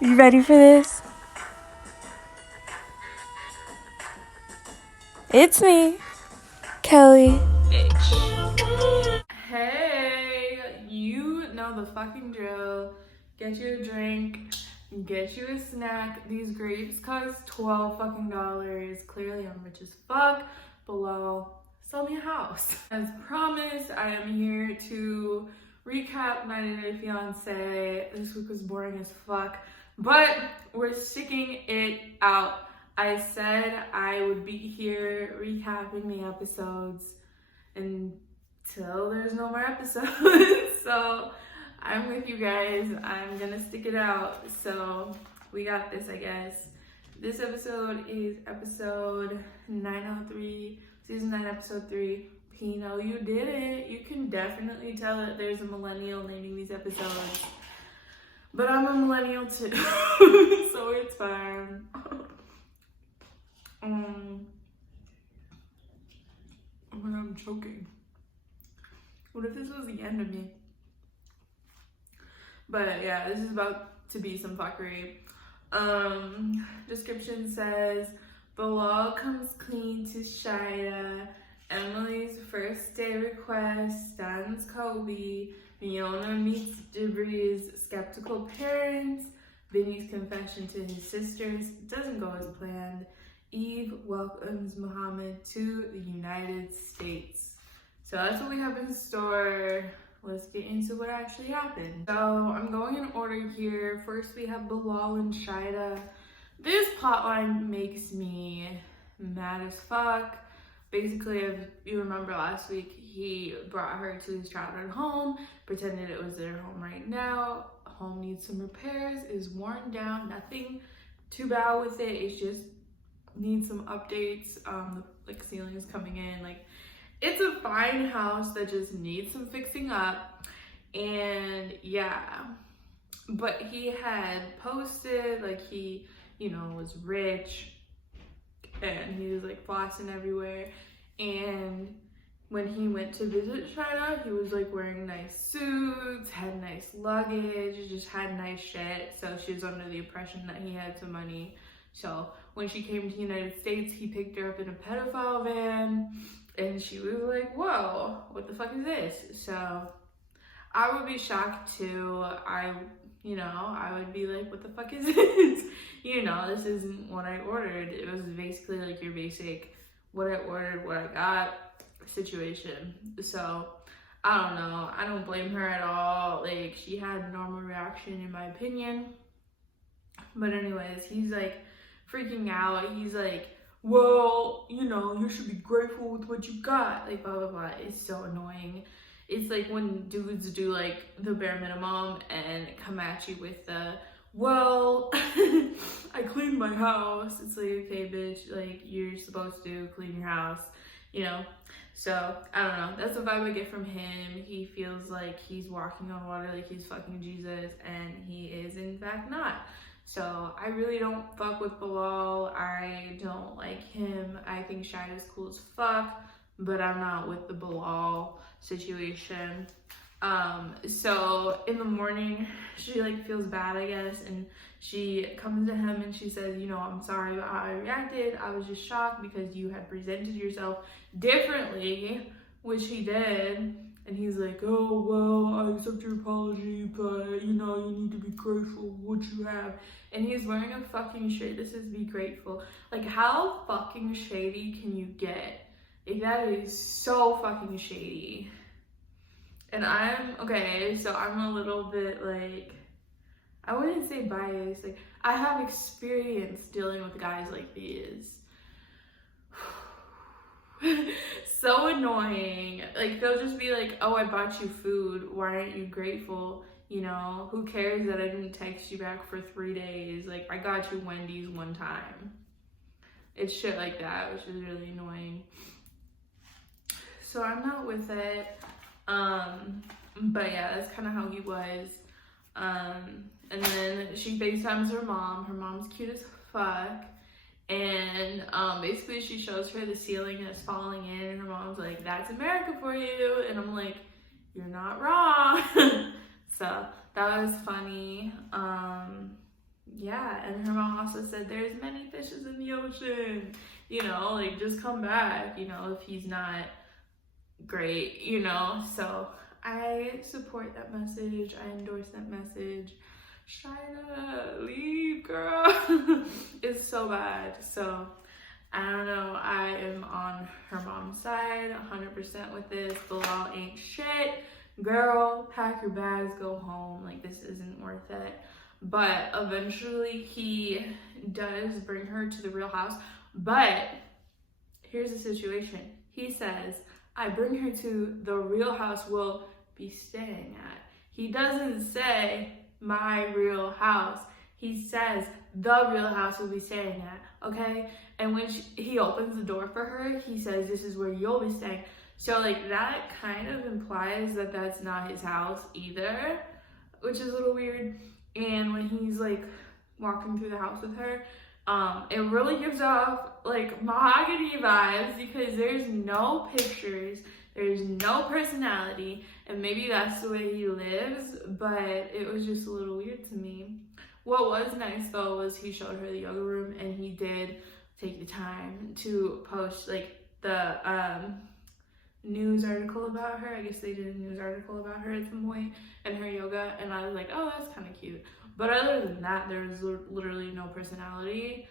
You ready for this? It's me, Kelly. Hey, you know the fucking drill. Get you a drink, get you a snack. These grapes cost $12 fucking dollars. Clearly I'm rich as fuck. Below, sell me a house. As promised, I am here to recap 90 Day Fiance. This week was boring as fuck, but we're sticking it out. I said I would be here recapping the episodes until there's no more episodes. So I'm with you guys. I'm gonna stick it out. So we got this, I guess. This episode is episode 903, season 9, episode 3. Pino, you did it. You can definitely tell that there's a millennial naming these episodes. But I'm a millennial too, so it's fine. Oh my god, I'm choking. What if this was the end of me? But yeah, this is about to be some fuckery. Description says, Bilal comes clean to Shida. Emily's first day request, Stan's Kobe. Fiona meets Jibri's skeptical parents. Vinny's confession to his sisters doesn't go as planned. Eve welcomes Muhammad to the United States. So that's what we have in store. Let's get into what actually happened. So I'm going in order here. First we have Bilal and Shida. This plotline makes me mad as fuck. Basically, if you remember last week, he brought her to his childhood home, pretended it was their home right now. Home needs some repairs, is worn down, nothing too bad with it. It's just needs some updates. Like ceiling is coming in, like it's a fine house that just needs some fixing up. And yeah, but he had posted like he, you know, was rich and he was like flossing everywhere. And when he went to visit China, he was like wearing nice suits, had nice luggage, just had nice shit. So she was under the impression that he had some money. So when she came to the United States, he picked her up in a pedophile van. And she was like, whoa, what the fuck is this? So I would be shocked too. I would be like, what the fuck is this? You know, this isn't what I ordered. It was basically like your basic, what I ordered, what I got situation. So I don't know. I don't blame her at all. Like, she had a normal reaction in my opinion. But anyways, he's like freaking out. He's like, well, you know, you should be grateful with what you got, like blah blah blah. It's so annoying. It's like when dudes do like the bare minimum and come at you with the, well, I cleaned my house. It's like, okay bitch, like you're supposed to clean your house, you know. So I don't know, that's the vibe I get from him. He feels like he's walking on water, like he's fucking Jesus, and he is in fact not. So I really don't fuck with Bilal. I don't like him. I think Shida's cool as fuck, but I'm not with the Bilal situation. So in the morning, she like feels bad, I guess, and she comes to him and she says, you know, I'm sorry about how I reacted. I was just shocked because you had presented yourself differently, which he did. And he's like, oh, well, I accept your apology, but, you know, you need to be grateful for what you have. And he's wearing a fucking shirt that says be grateful. Like, how fucking shady can you get? Like, that is so fucking shady. And I'm a little bit, like, I wouldn't say biased. Like, I have experience dealing with guys like these. So annoying. Like, they'll just be like, oh, I bought you food, why aren't you grateful? You know, who cares that I didn't text you back for 3 days? Like, I got you Wendy's one time. It's shit like that, which is really annoying. So I'm not with it. But yeah, that's kind of how he was. And then she FaceTimes her mom. Her mom's cute as fuck. And basically she shows her the ceiling and it's falling in, and her mom's like, that's America for you. And I'm like, you're not wrong. So that was funny. yeah, and her mom also said there's many fishes in the ocean, you know, like just come back, you know, if he's not great, you know. So I support that message. I endorse that message. Shida, leave, girl. It's so bad. So I don't know. I am on her mom's side 100% with this. The law ain't shit. Girl, pack your bags, go home. Like, this isn't worth it. But eventually he does bring her to the real house. But here's the situation. He says, I bring her to the real house we'll be staying at. He doesn't say my real house. He says the real house we'll be staying at, okay? And when he opens the door for her, he says this is where you'll be staying. So like that kind of implies that that's not his house either, which is a little weird. And when he's like walking through the house with her, it really gives off like mahogany vibes because there's no pictures, there's no personality, and maybe that's the way he lives, but it was just a little weird to me. What was nice though was he showed her the yoga room, and he did take the time to post like the news article about her. I guess they did a news article about her at some point and her yoga, and I was like, oh, that's kind of cute. But other than that, there was literally no personality.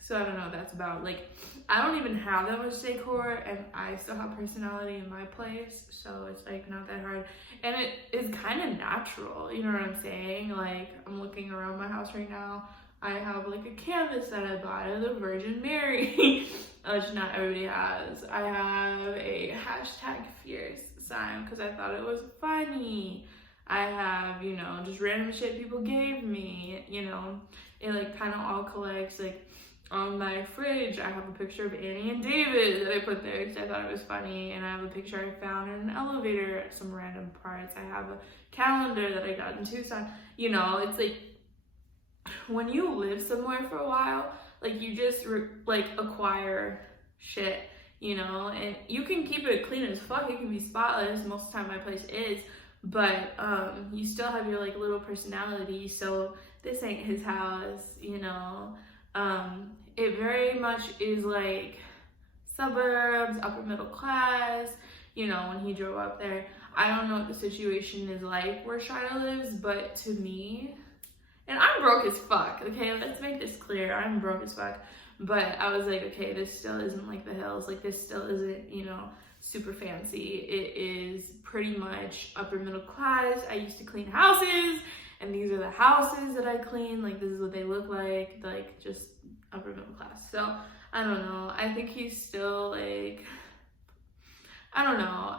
So I don't know what that's about. Like, I don't even have that much decor, and I still have personality in my place, so it's like not that hard. And it is kind of natural, you know what I'm saying? Like, I'm looking around my house right now. I have like a canvas that I bought of the Virgin Mary, which not everybody has. I have a #fierce sign because I thought it was funny. I have, you know, just random shit people gave me, you know. It like kind of all collects. Like on my fridge, I have a picture of Annie and David that I put there because I thought it was funny. And I have a picture I found in an elevator at some random parts. I have a calendar that I got in Tucson. You know, it's like when you live somewhere for a while, like you just like acquire shit, you know, and you can keep it clean as fuck. It can be spotless. Most of the time my place is, but you still have your like little personality. So this ain't his house, you know. It very much is like suburbs, upper middle class, you know, when he drove up there. I don't know what the situation is like where Shida lives, but to me, and I'm broke as fuck, okay? Let's make this clear. I'm broke as fuck. But I was like, okay, this still isn't like the hills. Like, this still isn't, you know, super fancy. It is pretty much upper middle class. I used to clean houses, and these are the houses that I clean. Like, this is what they look like just upper middle class. So, I don't know. I think he's still, like, I don't know.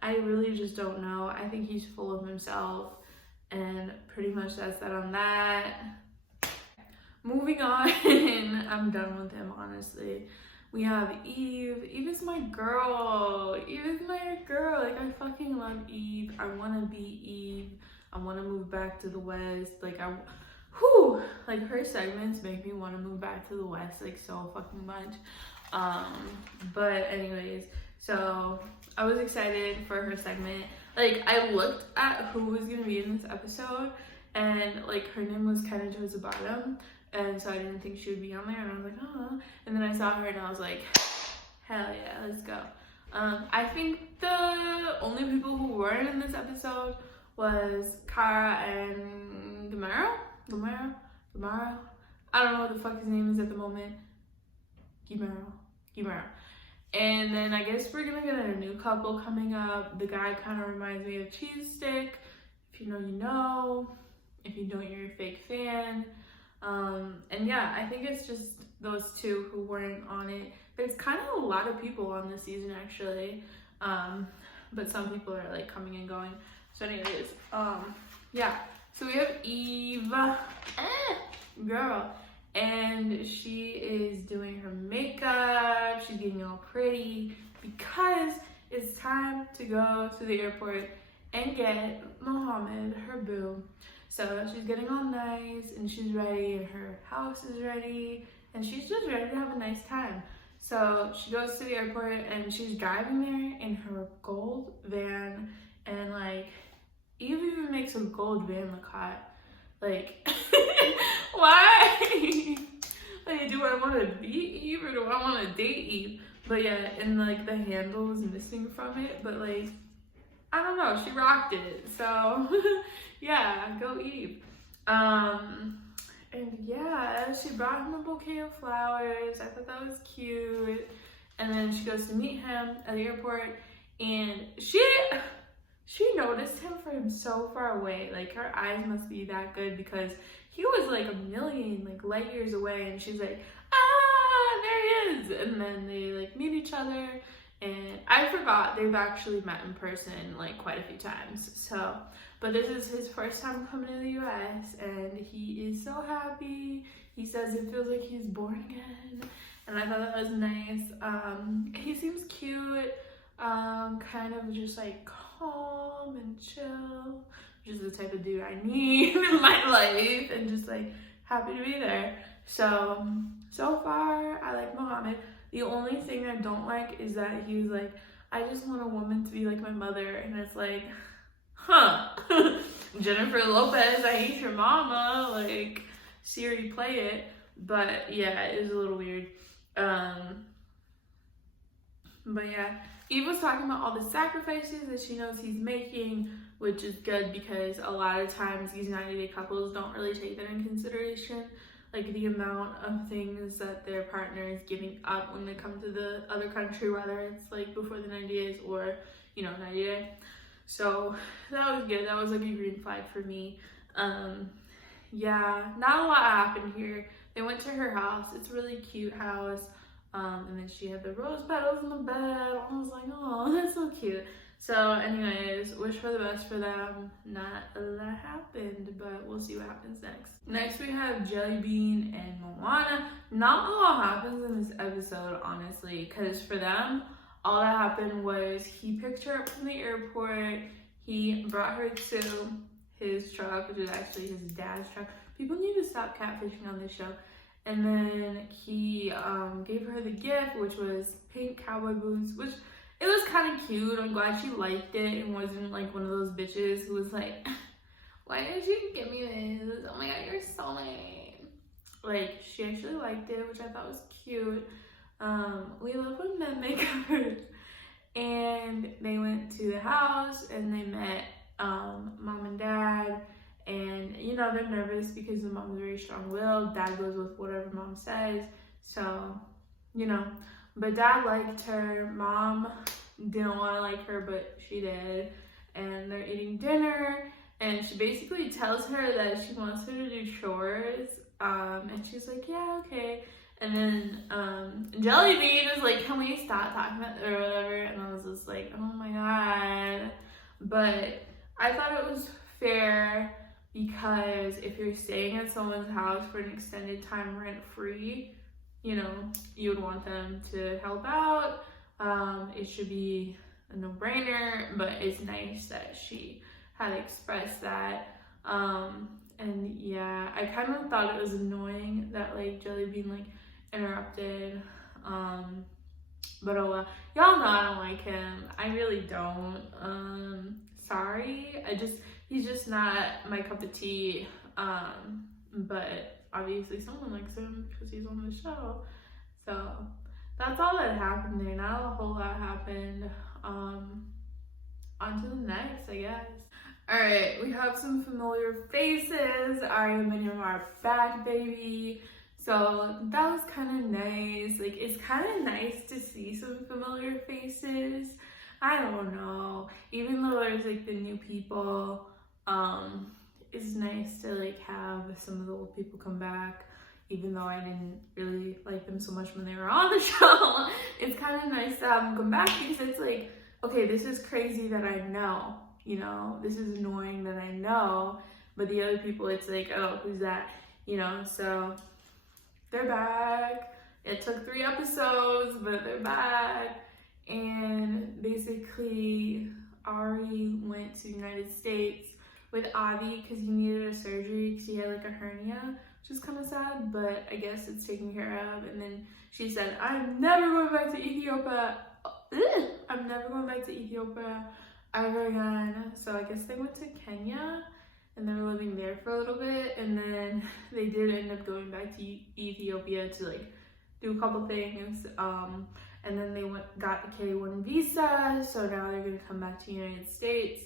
I really just don't know. I think he's full of himself. And pretty much that's that on that. Moving on, I'm done with him, honestly. We have Eve. Eve is my girl. Eve is my girl. Like, I fucking love Eve. I want to be Eve. I want to move back to the West. Like, like her segments make me want to move back to the West, like, so fucking much. But anyways, so I was excited for her segment. Like, I looked at who was gonna be in this episode, and like her name was kind of towards the bottom, and so I didn't think she would be on there, and I was like, oh. And then I saw her and I was like, hell yeah, let's go. I think the only people who weren't in this episode was Kara and Gamera. I don't know what the fuck his name is at the moment. Gamera. And then I guess we're gonna get a new couple coming up. The guy kind of reminds me of Cheese Stick. If you know, you know. If you don't, you're a fake fan. And yeah, I think it's just those two who weren't on it. There's kind of a lot of people on this season, actually. But some people are like coming and going. So anyways, yeah. So we have Eve, girl. And she is doing her makeup. She's getting all pretty because it's time to go to the airport and get Mohammed, her boo. So she's getting all nice and she's ready and her house is ready and she's just ready to have a nice time. So she goes to the airport and she's driving there in her gold van, and like Eve even makes a gold van look hot. Like Why? Like, do I want to beat Eve or do I want to date Eve? But yeah, and like the handle was missing from it, but like, I don't know, she rocked it. So yeah, go Eve. And yeah, she brought him a bouquet of flowers. I thought that was cute. And then she goes to meet him at the airport, and she noticed him from so far away. Like, her eyes must be that good because he was like a million like light years away, and she's like, ah, there he is. And then they like meet each other, and I forgot they've actually met in person like quite a few times. So, but this is his first time coming to the US, and he is so happy. He says it feels like he's born again, and I thought that was nice. He seems cute, kind of just like calm and chill, which is the type of dude I need in my life, and just like happy to be there. So far I like Mohammed. The only thing I don't like is that he was like, I just want a woman to be like my mother, and it's like, huh. Jennifer Lopez, I hate your mama, like, Siri, play it. But yeah, it was a little weird. But yeah, Eve was talking about all the sacrifices that she knows he's making, which is good because a lot of times these 90-day couples don't really take that in consideration, like the amount of things that their partner is giving up when they come to the other country, whether it's like before the 90 days or, 90 days. So that was good. That was like a green flag for me. Yeah, not a lot happened here. They went to her house. It's a really cute house. And then she had the rose petals in the bed. I was like, oh, that's so cute. So anyways, wish for the best for them. Not a lot happened, but we'll see what happens next. Next we have Jellybean and Moana. Not a lot happens in this episode, honestly, because for them, all that happened was he picked her up from the airport. He brought her to his truck, which is actually his dad's truck. People need to stop catfishing on this show. And then he gave her the gift, which was pink cowboy boots, which it was kind of cute. I'm glad she liked it and wasn't like one of those bitches who was like, why did you give me this? Oh my god, you're so lame. Like, she actually liked it, which I thought was cute. We love when men make effort. And they went to the house and they met mom and dad. And, they're nervous because the mom's very strong-willed. Dad goes with whatever mom says. So, but dad liked her. Mom didn't want to like her, but she did. And they're eating dinner. And she basically tells her that she wants her to do chores. And she's like, yeah, okay. And then Jellybean is like, can we stop talking about it or whatever? And I was just like, oh my god. But I thought it was fair because if you're staying at someone's house for an extended time rent-free, you would want them to help out. It should be a no-brainer, but it's nice that she had expressed that. And yeah, I kind of thought it was annoying that like Jellybean like interrupted. But oh well, y'all know I don't like him. I really don't. Sorry. He's just not my cup of tea. But obviously someone likes him because he's on the show. So that's all that happened there. Not a whole lot happened. On to the next, I guess. Alright, we have some familiar faces. Ari and Minion are back, baby. So that was kind of nice. Like, it's kind of nice to see some familiar faces. I don't know. Even though there's like the new people, it's nice to like have some of the old people come back. Even though I didn't really like them so much when they were on the show, it's kind of nice to have them come back because it's like, okay, this is crazy that I know. This is annoying that I know, but the other people, it's like, oh, who's that? So they're back. It took 3 episodes, but they're back. And basically, Ari went to the United States with Avi because he needed a surgery because he had like a hernia, which is kind of sad, but I guess it's taken care of. And then she said, I'm never going back to Ethiopia. I'm never going back to Ethiopia ever again. So I guess they went to Kenya and they were living there there for a little bit, and then they did end up going back to Ethiopia to like do a couple things. And then they got the K1 visa, so now they're gonna come back to the United States.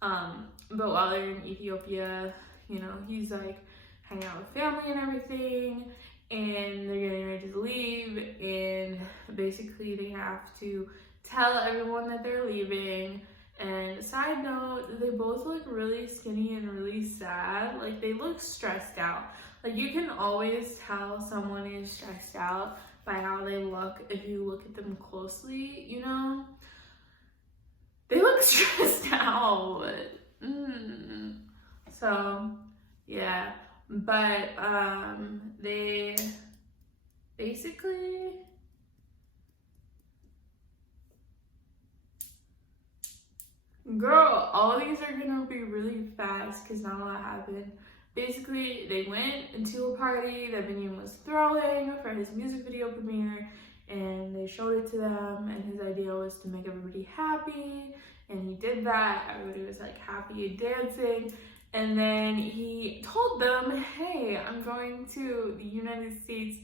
But while they're in Ethiopia, you know, he's like hanging out with family and everything, and they're getting ready to leave, and basically they have to tell everyone that they're leaving. And side note, they both look really skinny and really sad. Like, they look stressed out. Like, you can always tell someone is stressed out by how they look if you look at them closely, you know? They look stressed out. So, yeah. But, they basically... Girl, all of these are gonna be really fast because not a lot happened. Basically, they went into a party that biniyam was throwing for his music video premiere, and they showed it to them, and his idea was to make everybody happy, and he did that. Everybody was like happy and dancing, and then he told them, hey, I'm going to the United States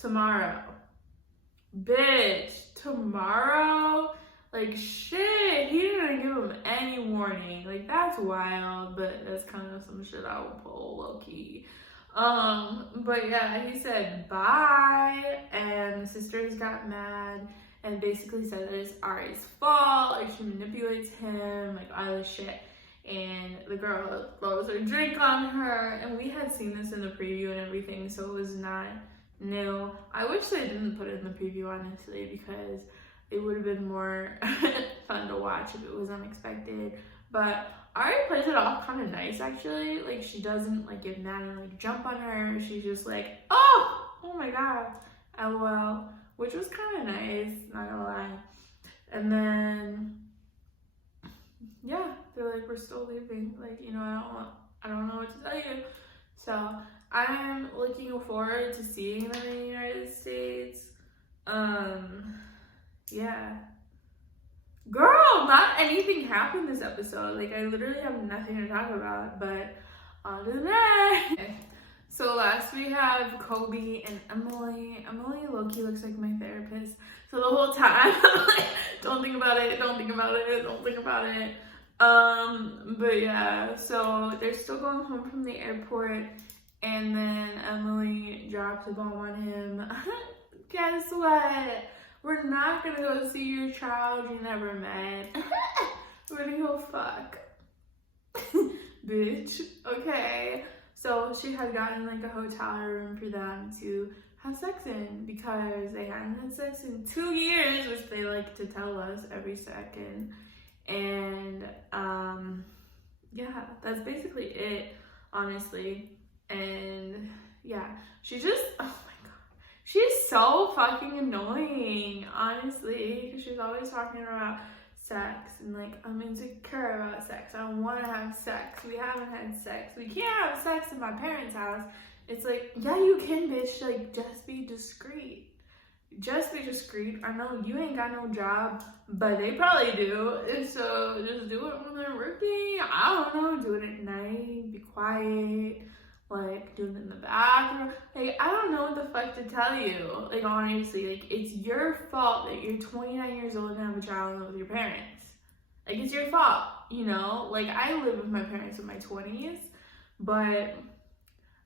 tomorrow. Bitch, tomorrow? Like, shit, he didn't give him any warning. Like, that's wild, but that's kind of some shit I would pull low-key. But yeah, he said bye, and the sisters got mad and basically said that it's Ari's fault, like she manipulates him, like all this shit. And the girl throws her drink on her, and we had seen this in the preview and everything, so it was not new. I wish they didn't put it in the preview, honestly, because it would have been more fun to watch if it was unexpected. But Ari plays it off kind of nice, actually. Like, she doesn't like get mad and like jump on her. She's just like, oh my god, lol, which was kind of nice, not gonna lie. And then yeah, they're like, we're still leaving. Like, you know, I don't know what to tell you. So I'm looking forward to seeing them in the United States. Yeah. Girl, not anything happened this episode. Like, I literally have nothing to talk about, but on to the next. Okay. So last we have Kobe and Emily. Emily low-key looks like my therapist. So the whole time, I'm like, don't think about it, don't think about it, don't think about it. But yeah, so they're still going home from the airport, and then Emily drops a bomb on him. Guess what? We're not gonna go see your child you never met. We're gonna go fuck. Bitch. Okay. So she had gotten like a hotel room for them to have sex in because they hadn't had sex in 2 years, which they like to tell us every second. And yeah, that's basically it, honestly. And yeah, she just, oh my god, she's so fucking annoying, honestly, because she's always talking about sex and like, I'm insecure about sex, I don't want to have sex, we haven't had sex, we can't have sex in my parents' house. It's like, yeah, you can, bitch. Like, just be discreet. Just be discreet. I know you ain't got no job, but they probably do. And so just do it when they're working. I don't know. Do it at night. Be quiet. Like, do it in the bathroom. Like, I don't know what the fuck to tell you. Like, honestly, like, it's your fault that you're 29 years old and have a child and live with your parents. Like, it's your fault, you know? Like, I lived with my parents in my 20s, but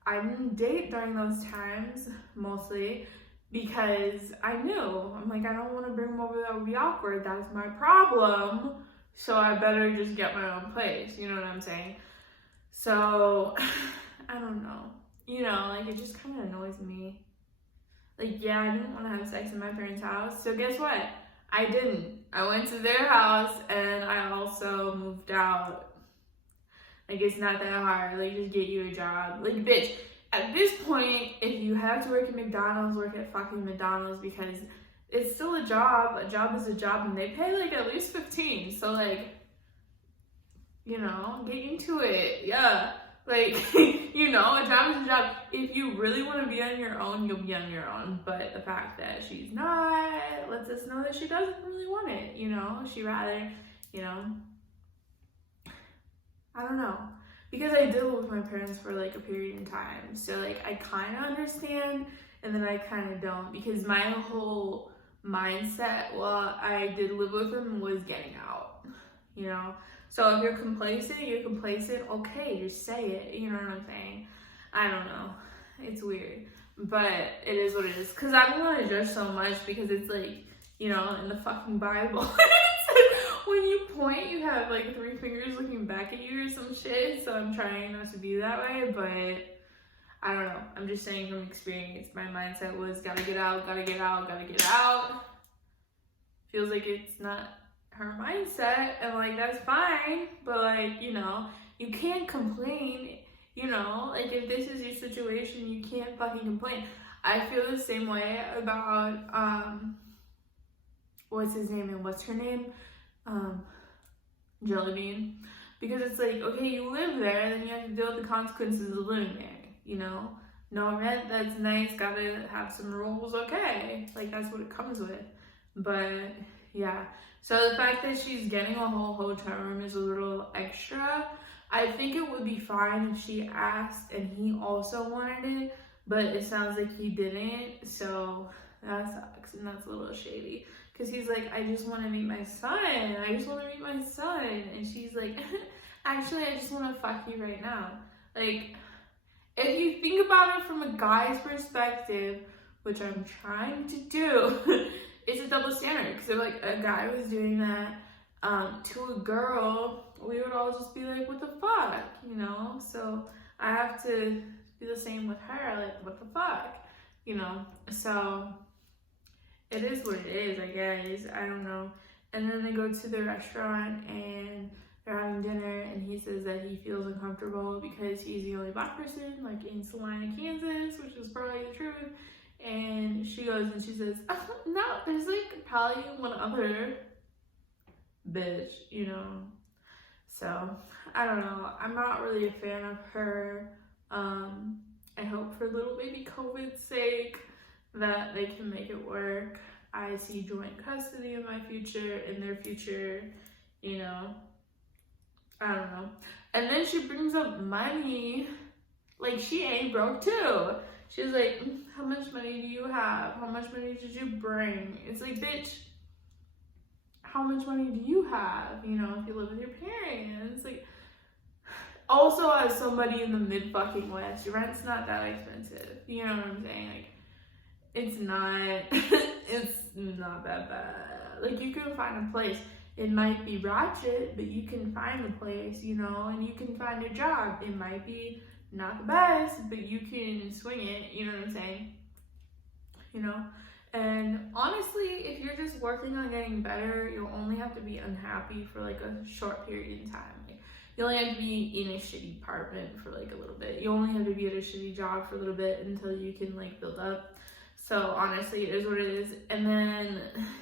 I didn't date during those times, mostly, because I knew. I'm like, I don't want to bring them over, that would be awkward. That's my problem. So I better just get my own place. You know what I'm saying? So, I don't know. You know, like, it just kind of annoys me. Like, yeah, I didn't want to have sex in my parents' house. So guess what? I didn't. I went to their house, and I also moved out. Like, it's not that hard. Like, just get you a job. Like, bitch, at this point, if you have to work at McDonald's, work at fucking McDonald's, because it's still a job. A job is a job, and they pay, like, at least 15. So, like, you know, get into it. Yeah. Like, you know, a job is a job. If you really want to be on your own, you'll be on your own. But the fact that she's not lets us know that she doesn't really want it, you know? She'd rather, you know, I don't know. because I did live with my parents for like a period of time. So like I kind of understand, and then I kind of don't, because my whole mindset while I did live with them was getting out, you know? So if you're complacent, okay, just say it, you know what I'm saying? I don't know. It's weird, but it is what it is. Because I don't want to judge so much, because it's like, you know, in the fucking Bible, when you point, you have like 3 fingers looking back at you or some shit. So I'm trying not to be that way, but I don't know. I'm just saying from experience, my mindset was gotta get out, gotta get out, gotta get out. Feels like it's not her mindset, and like that's fine, but like, you know, you can't complain, you know, like if this is your situation, you can't fucking complain. I feel the same way about what's his name and what's her name, Jellybean, because it's like, okay, you live there, then you have to deal with the consequences of living there, you know. No rent, that's nice, gotta have some rules, okay, like that's what it comes with. But yeah, so the fact that she's getting a whole hotel room is a little extra. I think it would be fine if she asked and he also wanted it, but it sounds like he didn't, so that sucks, and that's a little shady. Because he's like, I just want to meet my son, and she's like, actually, I just want to fuck you right now. Like, if you think about it from a guy's perspective, which I'm trying to do, it's a double standard. Because if like a guy was doing that to a girl, we would all just be like, what the fuck, you know? So I have to be the same with her, like, what the fuck, you know? So it is what it is, I guess. I don't know. And then they go to the restaurant and they're having dinner, and he says that he feels uncomfortable because he's the only black person, like, in Salina, Kansas, which is probably the truth. And she goes and she says, no, there's like probably one other bitch, you know. So I don't know. I'm not really a fan of her. I hope for little baby COVID's sake that they can make it work. I see joint custody in their future, you know. I don't know. And then she brings up money. Like, she ain't broke too. She's like, how much money do you have? How much money did you bring? It's like, bitch, how much money do you have? You know, if you live with your parents. Like, also, as somebody in the mid-fucking West, your rent's not that expensive. You know what I'm saying? Like, it's not that bad. Like, you can find a place. It might be ratchet, but you can find the place, you know, and you can find a job. It might be not the best, but you can swing it, you know what I'm saying? You know? And honestly, if you're just working on getting better, you'll only have to be unhappy for like a short period of time. Like, you only have to be in a shitty apartment for like a little bit. You only have to be at a shitty job for a little bit until you can like build up. So honestly, it is what it is. And then,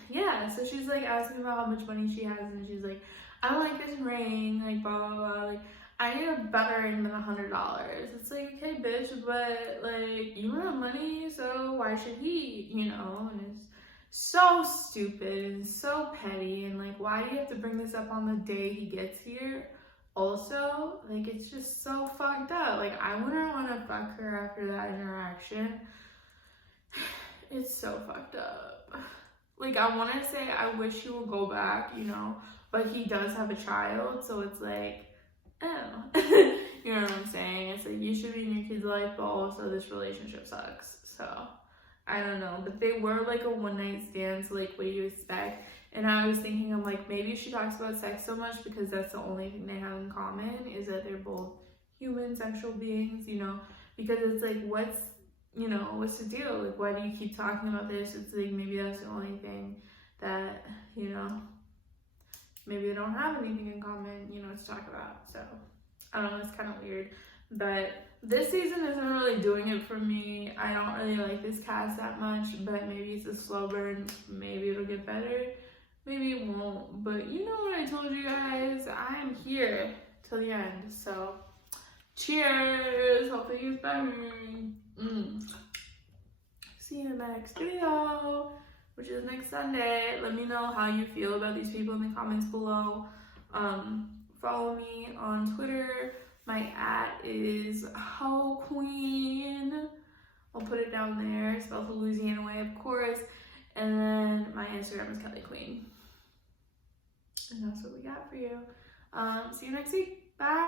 yeah, so she's like asking about how much money she has, and she's like, I don't like this ring, like blah, blah, blah. Like, I need a better ring than $100. It's like, okay, bitch, but like, you don't have money, so why should he, you know? And it's so stupid and so petty, and like, why do you have to bring this up on the day he gets here? Also, like, it's just so fucked up. Like, I wouldn't want to fuck her after that interaction. It's so fucked up. Like, I want to say I wish he would go back, you know, but he does have a child, so it's like, oh. You know what I'm saying? It's like, you should be in your kid's life, but also this relationship sucks. So I don't know, but they were like a one night stand, so like, what do you expect? And I was thinking, I'm like, maybe she talks about sex so much because that's the only thing they have in common, is that they're both human sexual beings, you know, because it's like, what's the deal? Like, why do you keep talking about this? It's like, maybe that's the only thing that, you know, maybe they don't have anything in common, you know, to talk about. So I don't know, it's kind of weird. But this season isn't really doing it for me. I don't really like this cast that much, but maybe it's a slow burn. Maybe it'll get better. Maybe it won't. But you know what I told you guys? I am here till the end. So cheers. Hopefully it's better. See you in the next video, which is next Sunday. Let me know how you feel about these people in the comments below. Follow me on Twitter, My @ is Ho Queen. I'll put it down there, spelled the Louisiana way, of course. And then my Instagram is Kelly Queen. And that's what we got for you. See you next week. Bye.